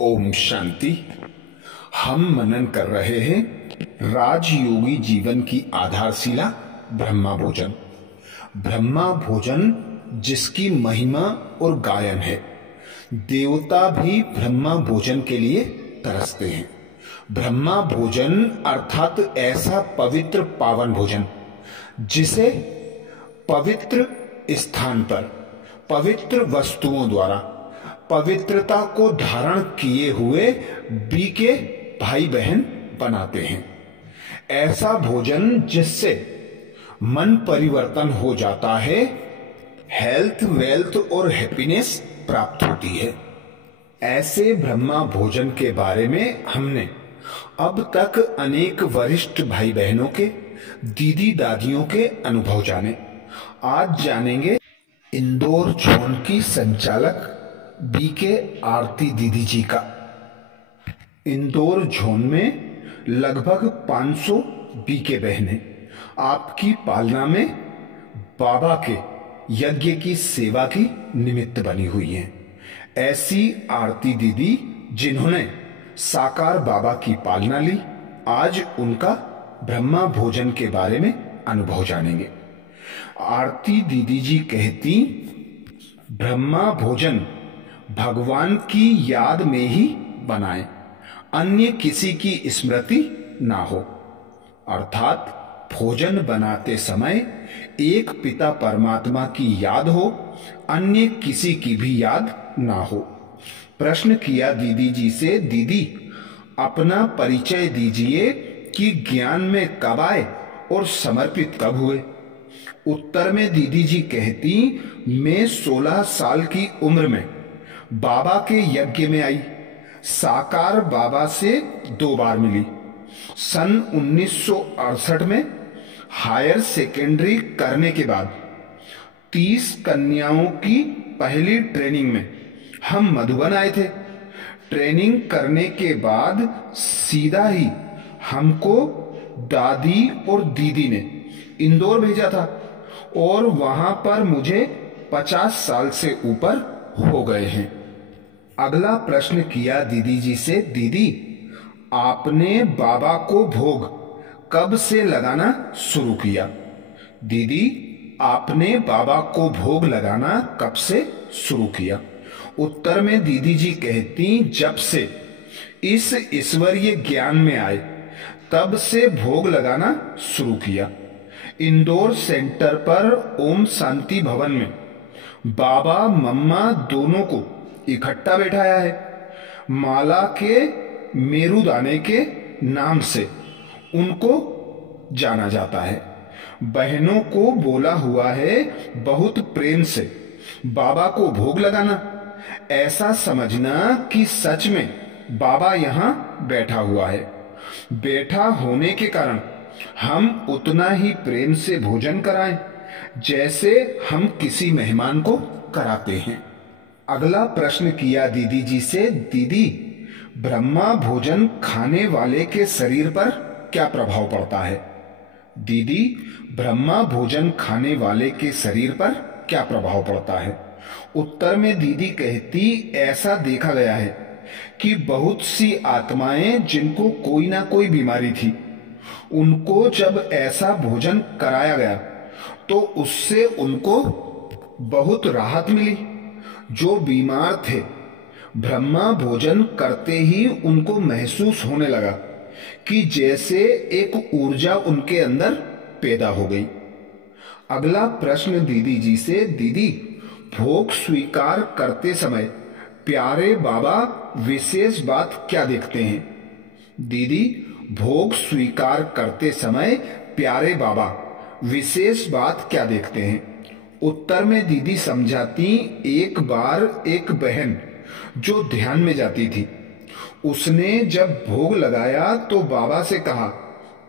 ओम शांति। हम मनन कर रहे हैं राजयोगी जीवन की आधारशिला ब्रह्मा भोजन। ब्रह्मा भोजन जिसकी महिमा और गायन है, देवता भी ब्रह्मा भोजन के लिए तरसते हैं। ब्रह्मा भोजन अर्थात ऐसा पवित्र पावन भोजन जिसे पवित्र स्थान पर पवित्र वस्तुओं द्वारा पवित्रता को धारण किए हुए बीके भाई बहन बनाते हैं। ऐसा भोजन जिससे मन परिवर्तन हो जाता है, हेल्थ, वेल्थ और हैप्पीनेस प्राप्त होती है। ऐसे ब्रह्मा भोजन के बारे में हमने अब तक अनेक वरिष्ठ भाई बहनों के, दीदी दादियों के अनुभव जाने। आज जानेंगे इंदौर जोन की संचालक बीके आरती दीदी जी का। इंदौर जोन में लगभग 500 बीके बहनें आपकी पालना में बाबा के यज्ञ की सेवा की निमित्त बनी हुई हैं। ऐसी आरती दीदी जिन्होंने साकार बाबा की पालना ली, आज उनका ब्रह्मा भोजन के बारे में अनुभव जानेंगे। आरती दीदी जी कहती, ब्रह्मा भोजन भगवान की याद में ही बनाएं, अन्य किसी की स्मृति ना हो। अर्थात भोजन बनाते समय एक पिता परमात्मा की याद हो, अन्य किसी की भी याद ना हो। प्रश्न किया दीदी जी से, दीदी अपना परिचय दीजिए कि ज्ञान में कब आए और समर्पित कब हुए। उत्तर में दीदी जी कहती, मैं 16 साल की उम्र में बाबा के यज्ञ में आई। साकार बाबा से 2 बार मिली। सन 1968 में हायर सेकेंडरी करने के बाद 30 कन्याओं की पहली ट्रेनिंग में हम मधुबन आए थे। ट्रेनिंग करने के बाद सीधा ही हमको दादी और दीदी ने इंदौर भेजा था और वहां पर मुझे 50 साल से ऊपर हो गए हैं। अगला प्रश्न किया दीदी जी से, दीदी आपने बाबा को भोग कब से लगाना शुरू किया। दीदी आपने बाबा को भोग लगाना कब से शुरू किया। उत्तर में दीदी जी कहती, जब से इस ईश्वरीय ज्ञान में आए तब से भोग लगाना शुरू किया। इंदौर सेंटर पर ओम शांति भवन में बाबा मम्मा दोनों को इकट्ठा बैठाया है। माला के मेरुदाने के नाम से उनको जाना जाता है। बहनों को बोला हुआ है बहुत प्रेम से बाबा को भोग लगाना, ऐसा समझना कि सच में बाबा यहाँ बैठा हुआ है। बैठा होने के कारण हम उतना ही प्रेम से भोजन कराएं जैसे हम किसी मेहमान को कराते हैं। अगला प्रश्न किया दीदी जी से, दीदी ब्रह्मा भोजन खाने वाले के शरीर पर क्या प्रभाव पड़ता है। दीदी ब्रह्मा भोजन खाने वाले के शरीर पर क्या प्रभाव पड़ता है। उत्तर में दीदी कहती, ऐसा देखा गया है कि बहुत सी आत्माएं जिनको कोई ना कोई बीमारी थी, उनको जब ऐसा भोजन कराया गया तो उससे उनको बहुत राहत मिली। जो बीमार थे, ब्रह्मा भोजन करते ही उनको महसूस होने लगा कि जैसे एक ऊर्जा उनके अंदर पैदा हो गई। अगला प्रश्न दीदी जी से, दीदी भोग स्वीकार करते समय प्यारे बाबा विशेष बात क्या देखते हैं। दीदी भोग स्वीकार करते समय प्यारे बाबा विशेष बात क्या देखते हैं। उत्तर में दीदी समझाती, एक बार एक बहन जो ध्यान में जाती थी, उसने जब भोग लगाया तो बाबा से कहा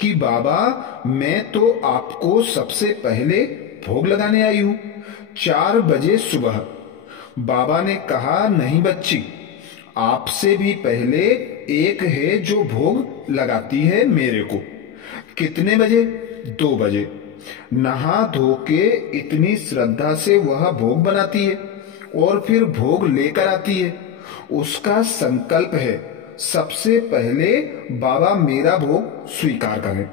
कि बाबा मैं तो आपको सबसे पहले भोग लगाने आई हूं, 4 बजे सुबह। बाबा ने कहा, नहीं बच्ची, आपसे भी पहले एक है जो भोग लगाती है मेरे को। कितने बजे? 2 बजे। नहा धो के इतनी श्रद्धा से वह भोग बनाती है और फिर भोग लेकर आती है उसका संकल्प है सबसे पहले बाबा मेरा भोग स्वीकार करें,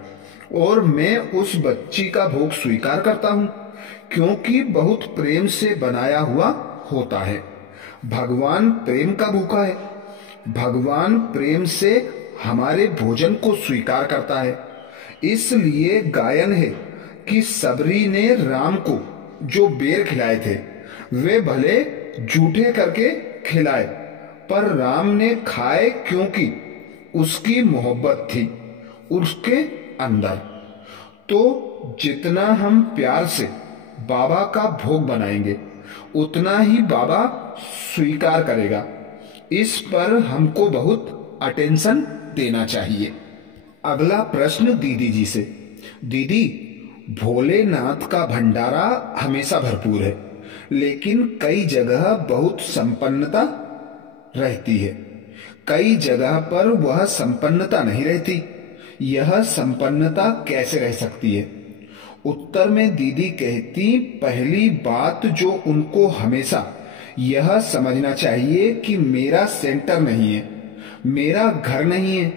और मैं उस बच्ची का भोग स्वीकार करता हूं, क्योंकि बहुत प्रेम से बनाया हुआ होता है। भगवान प्रेम का भूखा है। भगवान प्रेम से हमारे भोजन को स्वीकार करता है। इसलिए गायन है कि सबरी ने राम को जो बेर खिलाए थे वे भले जूठे करके खिलाए, पर राम ने खाए, क्योंकि उसकी मोहब्बत थी उसके अंदर। तो जितना हम प्यार से बाबा का भोग बनाएंगे उतना ही बाबा स्वीकार करेगा। इस पर हमको बहुत अटेंशन देना चाहिए। अगला प्रश्न दीदी जी से। दीदी, भोलेनाथ का भंडारा हमेशा भरपूर है, लेकिन कई जगह बहुत संपन्नता रहती है, कई जगह पर वह संपन्नता नहीं रहती। यह संपन्नता कैसे रह सकती है? उत्तर में दीदी कहती, पहली बात जो उनको हमेशा यह समझना चाहिए कि मेरा सेंटर नहीं है, मेरा घर नहीं है,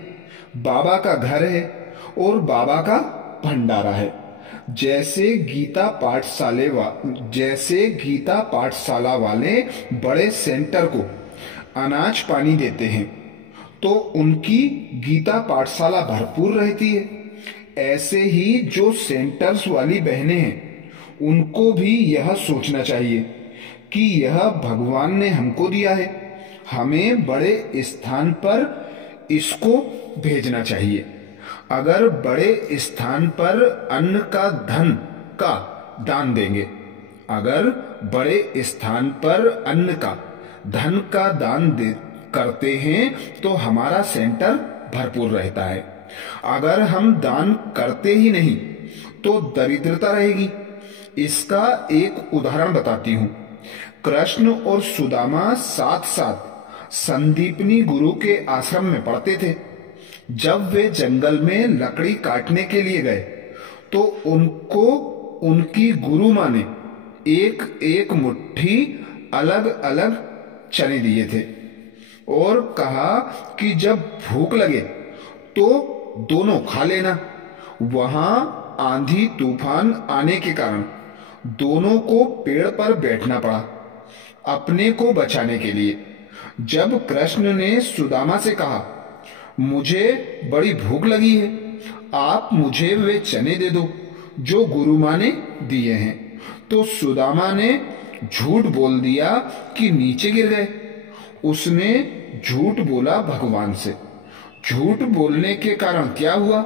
बाबा का घर है और बाबा का भंडारा है। जैसे गीता पाठशाला वाले बड़े सेंटर को अनाज पानी देते हैं तो उनकी गीता पाठशाला भरपूर रहती है। ऐसे ही जो सेंटर्स वाली बहनें हैं उनको भी यह सोचना चाहिए कि यह भगवान ने हमको दिया है, हमें बड़े स्थान पर इसको भेजना चाहिए। अगर बड़े स्थान पर अन्न का धन का दान देंगे, अगर बड़े स्थान पर अन्न का धन का दान करते हैं तो हमारा सेंटर भरपूर रहता है। अगर हम दान करते ही नहीं तो दरिद्रता रहेगी। इसका एक उदाहरण बताती हूँ। कृष्ण और सुदामा साथ साथ संदीपनी गुरु के आश्रम में पढ़ते थे। जब वे जंगल में लकड़ी काटने के लिए गए तो उनको उनकी गुरु माँ ने एक एक मुट्ठी अलग अलग चने दिए थे और कहा कि जब भूख लगे तो दोनों खा लेना। वहां आंधी तूफान आने के कारण दोनों को पेड़ पर बैठना पड़ा अपने को बचाने के लिए। जब कृष्ण ने सुदामा से कहा, मुझे बड़ी भूख लगी है, आप मुझे वे चने दे दो जो गुरु माँ ने दिए हैं, तो सुदामा ने झूठ बोल दिया कि नीचे गिर गए। उसने झूठ बोला भगवान से। झूठ बोलने के कारण क्या हुआ?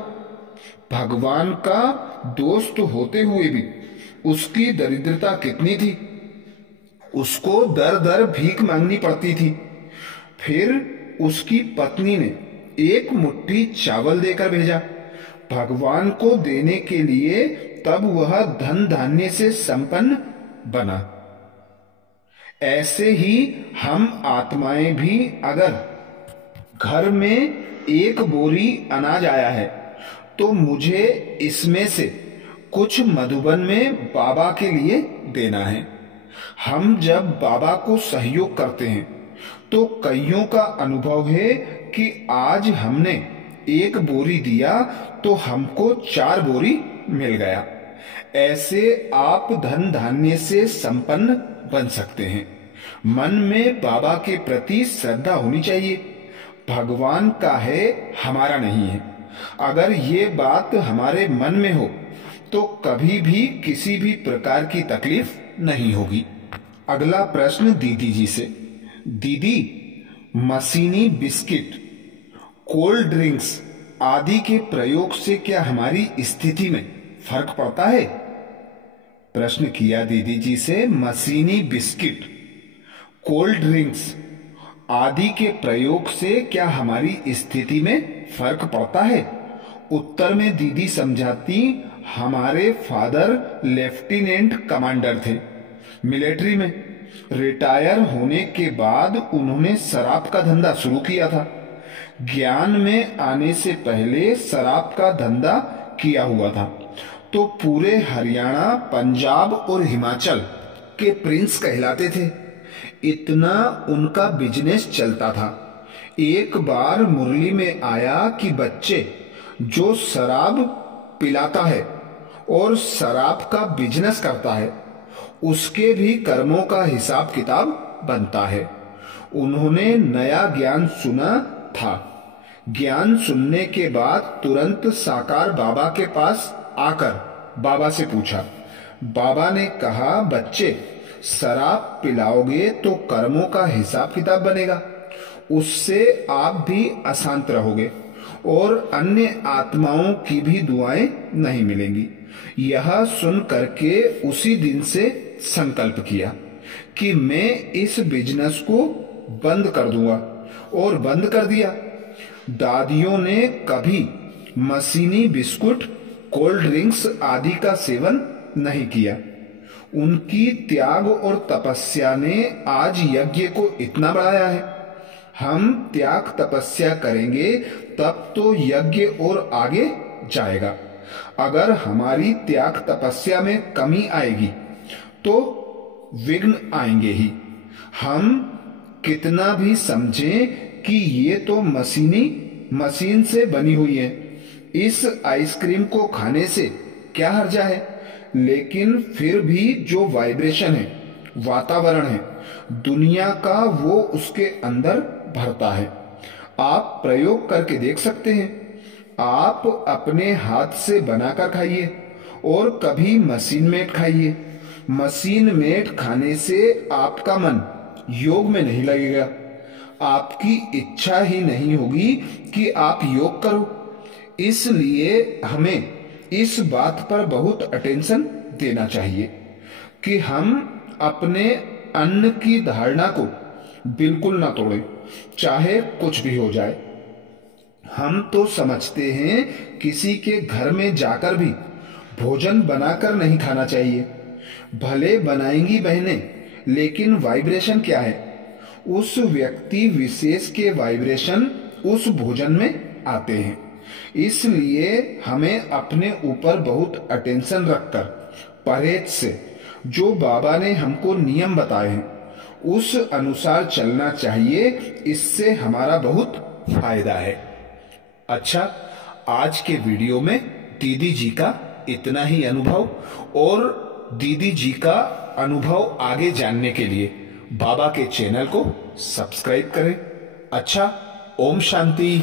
भगवान का दोस्त होते हुए भी उसकी दरिद्रता कितनी थी। उसको दर दर भीख मांगनी पड़ती थी। फिर उसकी पत्नी ने एक मुट्ठी चावल देकर भेजा भगवान को देने के लिए, तब वह धन धान्य से संपन्न बना। ऐसे ही हम आत्माएं भी, अगर घर में एक बोरी अनाज आया है तो मुझे इसमें से कुछ मधुबन में बाबा के लिए देना है। हम जब बाबा को सहयोग करते हैं तो कईयों का अनुभव है कि आज हमने एक बोरी दिया तो हमको 4 बोरी मिल गया। ऐसे आप धन धान्य से संपन्न बन सकते हैं। मन में बाबा के प्रति श्रद्धा होनी चाहिए। भगवान का है, हमारा नहीं है। अगर ये बात हमारे मन में हो तो कभी भी किसी भी प्रकार की तकलीफ नहीं होगी। अगला प्रश्न दीदी जी से। दीदी, मशीनी बिस्किट, कोल्ड ड्रिंक्स आदि के प्रयोग से क्या हमारी स्थिति में फर्क पड़ता है? प्रश्न किया दीदी जी से। मशीनी बिस्किट, कोल्ड ड्रिंक्स आदि के प्रयोग से क्या हमारी स्थिति में फर्क पड़ता है? उत्तर में दीदी समझाती, हमारे फादर लेफ्टिनेंट कमांडर थे मिलिट्री में। रिटायर होने के बाद उन्होंने शराब का धंधा शुरू किया था। ज्ञान में आने से पहले शराब का धंधा किया हुआ था तो पूरे हरियाणा, पंजाब और हिमाचल के प्रिंस कहलाते थे। इतना उनका बिजनेस चलता था। एक बार मुरली में आया कि बच्चे, जो शराब पिलाता है और शराब का बिजनेस करता है, उसके भी कर्मों का हिसाब किताब बनता है। उन्होंने नया ज्ञान सुना था। ज्ञान सुनने के बाद तुरंत साकार बाबा के पास आकर बाबा से पूछा। बाबा ने कहा, बच्चे, शराब पिलाओगे तो कर्मों का हिसाब किताब बनेगा, उससे आप भी अशांत रहोगे और अन्य आत्माओं की भी दुआएं नहीं मिलेंगी। यह सुन करके उसी दिन से संकल्प किया कि मैं इस बिजनेस को बंद कर दूंगा, और बंद कर दिया। दादियों ने कभी मशीनी बिस्कुट, कोल्ड ड्रिंक्स आदि का सेवन नहीं किया। उनकी त्याग और तपस्या ने आज यज्ञ को इतना बढ़ाया है। हम त्याग तपस्या करेंगे तब तो यज्ञ और आगे जाएगा। अगर हमारी त्याग तपस्या में कमी आएगी तो विघ्न आएंगे ही। हम कितना भी समझें कि ये तो मशीन से बनी हुई है, इस आइसक्रीम को खाने से क्या हर्जा है, लेकिन फिर भी जो वाइब्रेशन है, वातावरण है दुनिया का, वो उसके अंदर भरता है। आप प्रयोग करके देख सकते हैं। आप अपने हाथ से बनाकर खाइए और कभी मशीन मेड खाइए। मशीन मेड खाने से आपका मन योग में नहीं लगेगा। आपकी इच्छा ही नहीं होगी कि आप योग करो। इसलिए हमें इस बात पर बहुत अटेंशन देना चाहिए कि हम अपने अन्न की धारणा को बिल्कुल ना तोड़ें, चाहे कुछ भी हो जाए। हम तो समझते हैं किसी के घर में जाकर भी भोजन बनाकर नहीं खाना चाहिए। भले बनाएंगी बहनें, लेकिन वाइब्रेशन क्या है? उस व्यक्ति विशेष के वाइब्रेशन उस भोजन में आते हैं। इसलिए हमें अपने ऊपर बहुत अटेंशन रखकर परहेज से, जो बाबा ने हमको नियम बताए हैं, उस अनुसार चलना चाहिए। इससे हमारा बहुत फायदा है। अच्छा, आज के वीडियो में दीदी जी का इतना ही अनुभव, और दीदी जी का अनुभव आगे जानने के लिए बाबा के चैनल को सब्सक्राइब करें। अच्छा, ओम शांति।